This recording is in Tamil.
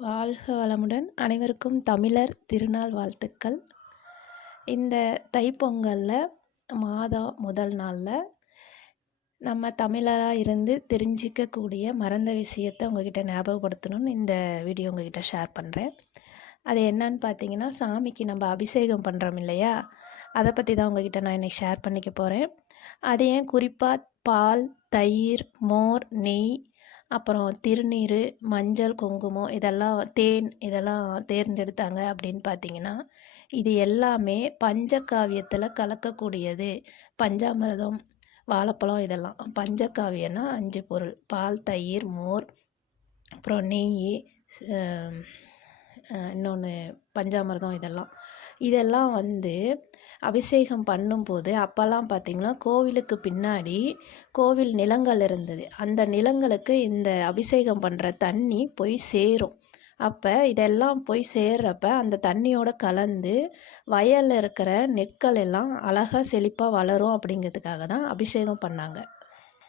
வாழ்க வளமுடன். அனைவருக்கும் தமிழர் திருநாள் வாழ்த்துக்கள். இந்த தைப்பொங்கலில் மாதம் முதல் நாளில் நம்ம தமிழராக இருந்து தெரிஞ்சிக்கக்கூடிய மறந்த விஷயத்தை உங்ககிட்ட ஞாபகப்படுத்தணும்னு இந்த வீடியோ உங்ககிட்ட ஷேர் பண்ணுறேன். அது என்னன்னு பார்த்தீங்கன்னா, சாமிக்கு நம்ம அபிஷேகம் பண்ணுறோம் இல்லையா, அதை பற்றி தான் உங்ககிட்ட நான் இன்றைக்கி ஷேர் பண்ணிக்க போகிறேன். அது ஏன் குறிப்பாக பால், தயிர், மோர், நெய், அப்புறம் திருநீர், மஞ்சள், குங்குமம், தேன் இதெல்லாம் தேர்ந்தெடுத்தாங்க அப்படின்னு பார்த்தீங்கன்னா, இது எல்லாமே பஞ்சகாவியத்தில் கலக்கக்கூடியது. பஞ்சாமிர்தம், வாழைப்பழம், இதெல்லாம் பஞ்சகாவியம்னா 5 பொருள்: பால், தயிர், மோர், அப்புறம் நெய், இன்னொன்று பஞ்சாமிர்தம். இதெல்லாம் அபிஷேகம் பண்ணும்போது அப்போல்லாம் பார்த்திங்கன்னா, கோவிலுக்கு பின்னாடி கோவில் நிலங்கள் இருந்தது. அந்த நிலங்களுக்கு இந்த அபிஷேகம் பண்ணுற தண்ணி போய் சேரும். அப்போ இதெல்லாம் போய் சேர்றப்ப அந்த தண்ணியோடு கலந்து வயலில் இருக்கிற நெற்கள் எல்லாம் அழகாக செழிப்பாக வளரும் அப்படிங்கிறதுக்காக தான் அபிஷேகம் பண்ணாங்க.